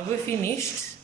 Have we finished?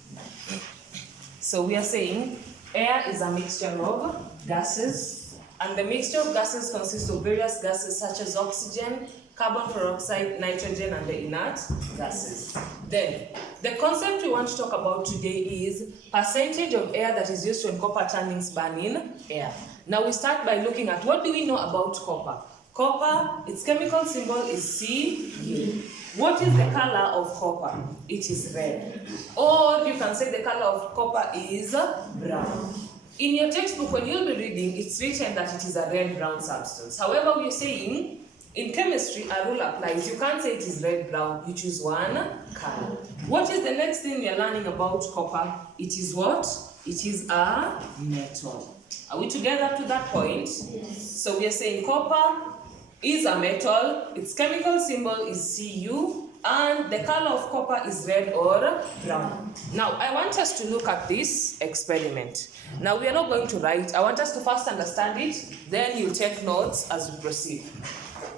So we are saying air is a mixture of gases, and the mixture of gases consists of various gases such as oxygen, carbon dioxide, nitrogen, and the inert gases. Then, the concept we want to talk about today is percentage of air that is used when copper turnings burn in air. Now we start by looking at what do we know about copper. Copper, its chemical symbol is Cu. What is the color of copper? It is red. Or you can say the color of copper is brown. In your textbook, when you'll be reading, it's written that it is a red-brown substance. However, we're saying in chemistry, a rule applies. You can't say it is red-brown. You choose one color. What is the next thing you're learning about copper? It is what? It is a metal. Are we together up to that point? Yes. So we are saying copper is a metal, its chemical symbol is Cu, and the color of copper is red or brown. Now, I want us to look at this experiment. Now, we are not going to write. I want us to first understand it, then you take notes as we proceed.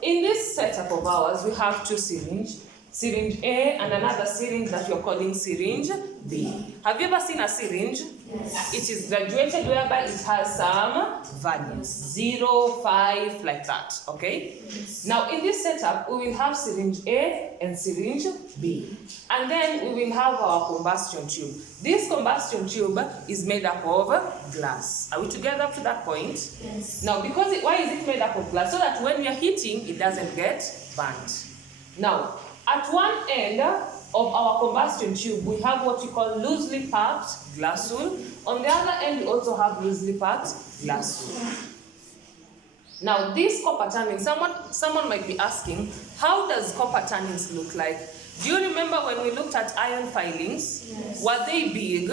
In this setup of ours, we have two syringes, syringe A and another syringe that you're calling syringe B. Have you ever seen a syringe? Yes. It is graduated whereby it has some values, 0, 5, like that, okay? Yes. Now in this setup, we will have syringe A and syringe B. And then we will have our combustion tube. This combustion tube is made up of glass. Are we together up to that point? Yes. Now why is it made up of glass? So that when we are heating, it doesn't get burnt. Now, at one end of our combustion tube, we have what we call loosely packed glass wool. On the other end, we also have loosely packed glass wool. Now, this copper turning, someone might be asking, how does copper turnings look like? Do you remember when we looked at iron filings? Yes. Were they big?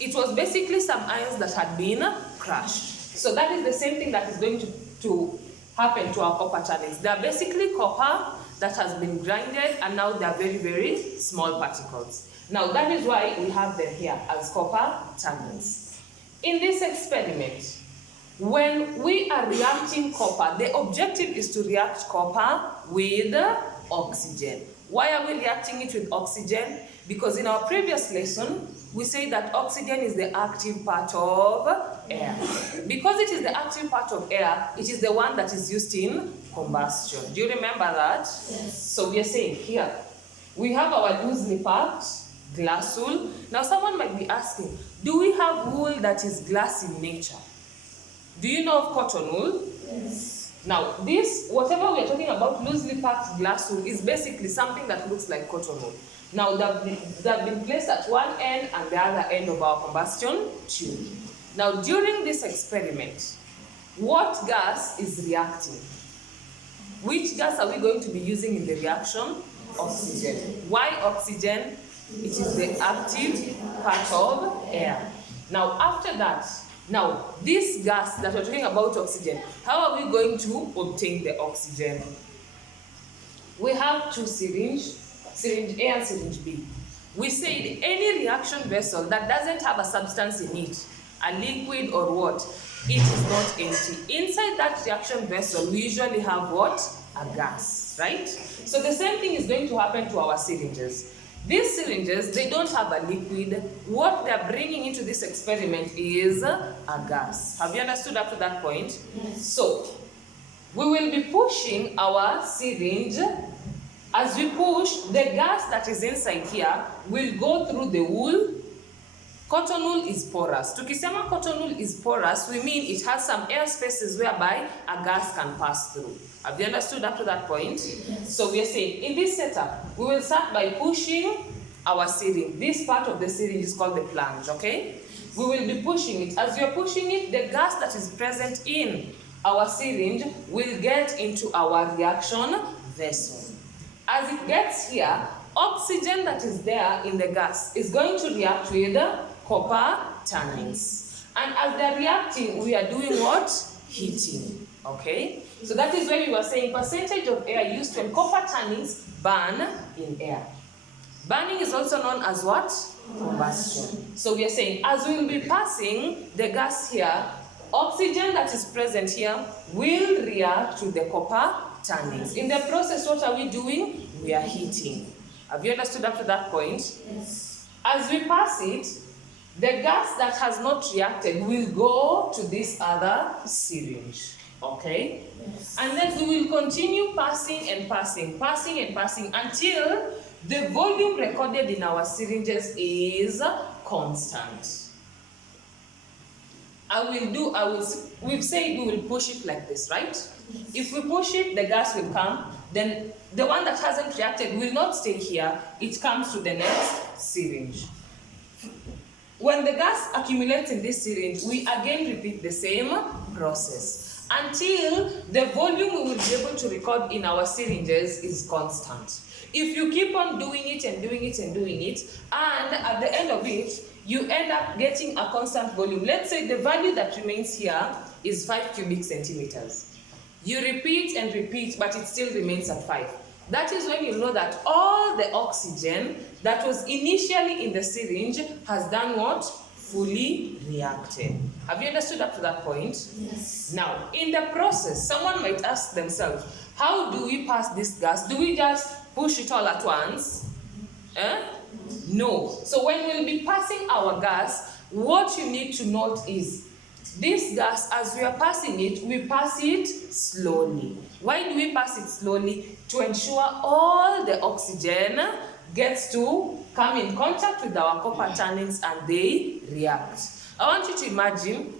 It was basically some ions that had been crushed. So that is the same thing that is going to happen to our copper turnings. They are basically copper that has been grinded, and now they are very, very small particles. Now that is why we have them here as copper turnings. In this experiment, when we are reacting copper, the objective is to react copper with oxygen. Why are we reacting it with oxygen? Because in our previous lesson, we say that oxygen is the active part of air. Because it is the active part of air, it is the one that is used in combustion. Do you remember that? Yes. So we are saying here, we have our loosely packed glass wool. Now someone might be asking, do we have wool that is glass in nature? Do you know of cotton wool? Yes. Now this, whatever we are talking about, loosely packed glass wool is basically something that looks like cotton wool. Now they have been placed at one end and the other end of our combustion tube. Now during this experiment, what gas is reacting? Which gas are we going to be using in the reaction? Oxygen. Why oxygen? It is the active part of air. Now after that, now this gas that we're talking about, oxygen, how are we going to obtain the oxygen? We have two syringes, syringe A and syringe B. We said any reaction vessel that doesn't have a substance in it, a liquid or what, it is not empty. Inside that reaction vessel, we usually have what? A gas, right? So the same thing is going to happen to our syringes. These syringes, they don't have a liquid. What they're bringing into this experiment is a gas. Have you understood up to that point? Yes. So, we will be pushing our syringe. As we push, the gas that is inside here will go through the wool. Cotton wool is porous. Tukisema cotton wool is porous, we mean it has some air spaces whereby a gas can pass through. Have you understood up to that point? Yes. So we are saying, in this setup, we will start by pushing our syringe. This part of the syringe is called the flange, okay? We will be pushing it. As we are pushing it, the gas that is present in our syringe will get into our reaction vessel. As it gets here, oxygen that is there in the gas is going to react with copper turnings. And as they're reacting, we are doing what? Heating, okay? So that is where we were saying percentage of air used when copper turnings burn in air. Burning is also known as what? Combustion. So we are saying as we will be passing the gas here, oxygen that is present here will react to the copper turnings. In the process, what are we doing? We are heating. Have you understood up to that point? Yes. As we pass it, the gas that has not reacted will go to this other syringe. Okay? Yes. And then we will continue passing and passing until the volume recorded in our syringes is constant. We've said we will push it like this, right? Yes. If we push it, the gas will come. Then the one that hasn't reacted will not stay here. It comes to the next syringe. When the gas accumulates in this syringe, we again repeat the same process until the volume we will be able to record in our syringes is constant. If you keep on doing it and doing it and doing it, and at the end of it, you end up getting a constant volume. Let's say the value that remains here is 5 cubic centimeters. You repeat and repeat, but it still remains at 5. That is when you know that all the oxygen that was initially in the syringe has done what? Fully reacted. Have you understood up to that point? Yes. Now, in the process, someone might ask themselves, how do we pass this gas? Do we just push it all at once? No. So when we'll be passing our gas, what you need to note is this gas, as we are passing it, we pass it slowly. Why do we pass it slowly? To ensure all the oxygen gets to come in contact with our copper tannins and they react. I want you to imagine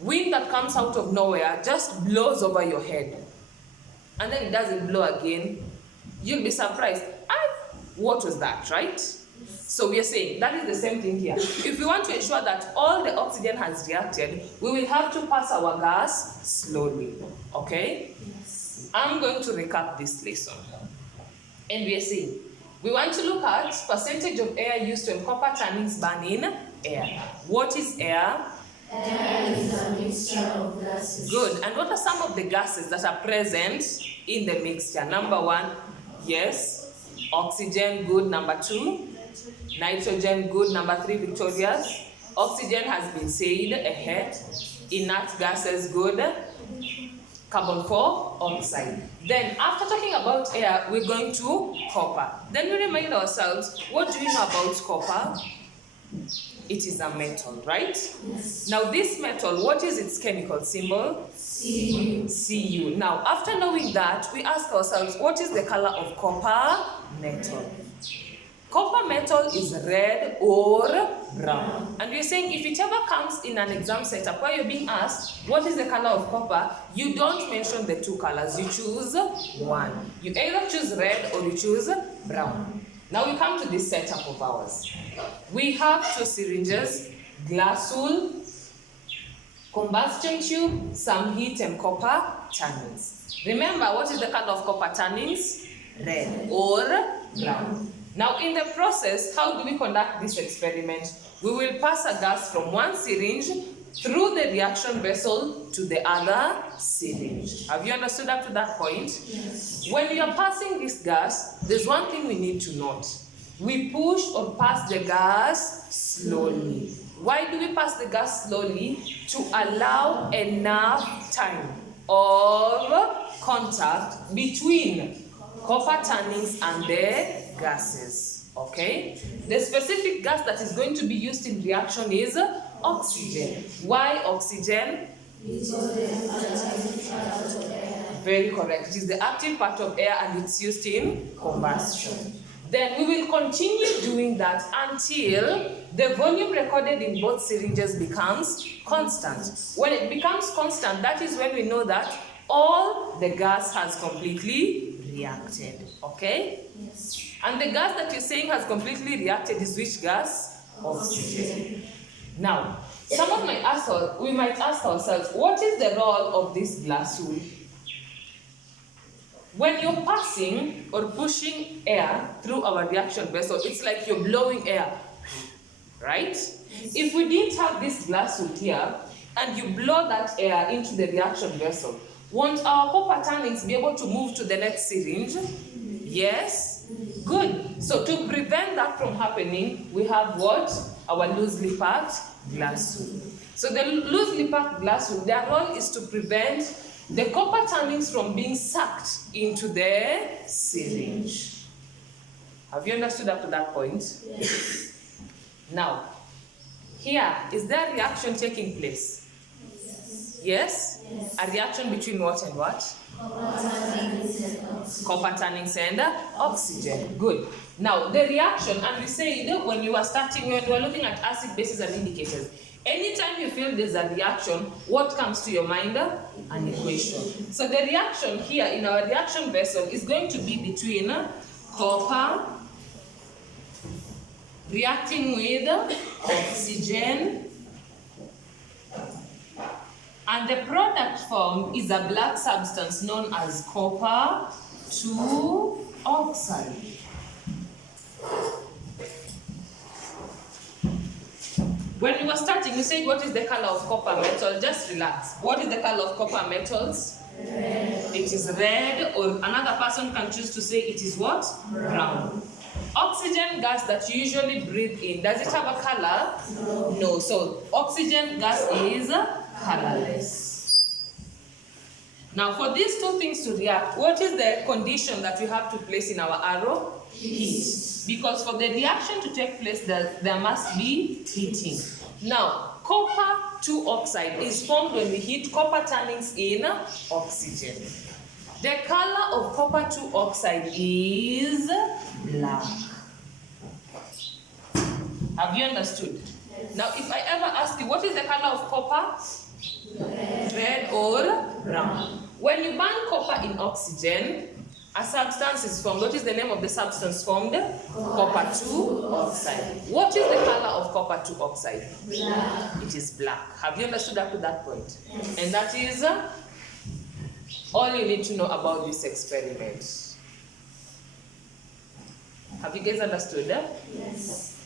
wind that comes out of nowhere just blows over your head. And then it doesn't blow again. You'll be surprised. What was that, right? So we are saying that is the same thing here. If we want to ensure that all the oxygen has reacted, we will have to pass our gas slowly. Okay? Yes. I'm going to recap this lesson. And we are saying we want to look at percentage of air used when copper tannins burn in air. What is air? Air is a mixture of gases. Good. And what are some of the gases that are present in the mixture? Number 1, yes, oxygen. Good. Number 2, nitrogen. Good. Number 3, victorious. Oxygen has been said. Inert gases. Good. Carbon 4 oxide. Then after talking about air, we're going to copper. Then we remind ourselves, what do we know about copper? It is a metal, right? Yes. Now this metal, what is its chemical symbol? Cu. Cu. Now after knowing that, we ask ourselves, what is the color of copper metal? Copper metal is red or brown. And we're saying if it ever comes in an exam setup where you're being asked, what is the color of copper? You don't mention the 2 colors, you choose one. You either choose red or you choose brown. Now we come to this setup of ours. We have 2 syringes, glass wool, combustion tube, some heat and copper tannins. Remember, what is the color of copper tannins? Red or brown. Now in the process, how do we conduct this experiment? We will pass a gas from one syringe through the reaction vessel to the other syringe. Have you understood up to that point? Yes. When we are passing this gas, there's one thing we need to note. We push or pass the gas slowly. Why do we pass the gas slowly? To allow enough time of contact between copper tannins and the gases. Okay? The specific gas that is going to be used in reaction is oxygen. Why oxygen? Because the active part of air. Very correct. It is the active part of air and it's used in combustion. Then we will continue doing that until the volume recorded in both syringes becomes constant. When it becomes constant, that is when we know that all the gas has completely reacted. Okay? Yes. And the gas that you're saying has completely reacted is which gas? Oxygen. Now, we might ask ourselves, what is the role of this glass wool? When you're passing or pushing air through our reaction vessel, it's like you're blowing air, right? If we didn't have this glass wool here, and you blow that air into the reaction vessel, won't our copper tannins be able to move to the next syringe? Yes? Good. So to prevent that from happening, we have what? Our loosely packed glass wool. So the loosely packed glass wool, their role is to prevent the copper tannins from being sucked into the syringe. Have you understood up to that point? Yes. Now, here, is there a reaction taking place? Yes? Yes. A reaction between what and what? Copper tannins and oxygen. Copper tannins and oxygen. Good. Now, the reaction, and we say that when you are looking at acid, bases, and indicators, anytime you feel there's a reaction, what comes to your mind? An equation. So the reaction here in our reaction vessel is going to be between copper reacting with oxygen, and the product formed is a black substance known as copper 2 oxide. When you were starting, you said, what is the color of copper metal? Just relax. What is the color of copper metals? Red. It is red, or another person can choose to say it is what? Brown. Oxygen gas that you usually breathe in, does it have a color? No. No. So oxygen gas is colorless. Now for these two things to react, what is the condition that we have to place in our arrow? Heat. Because for the reaction to take place, there must be heating. Now, copper 2 oxide is formed when we heat copper tannins in oxygen. The color of copper 2 oxide is black. Have you understood? Yes. Now, if I ever ask you, what is the color of copper? Red or brown. When you burn copper in oxygen, a substance is formed. What is the name of the substance formed? Copper 2 oxide. What is the color of copper 2 oxide? Black. It is black. Have you understood up to that point? Yes. And that is all you need to know about this experiment. Have you guys understood? Yes.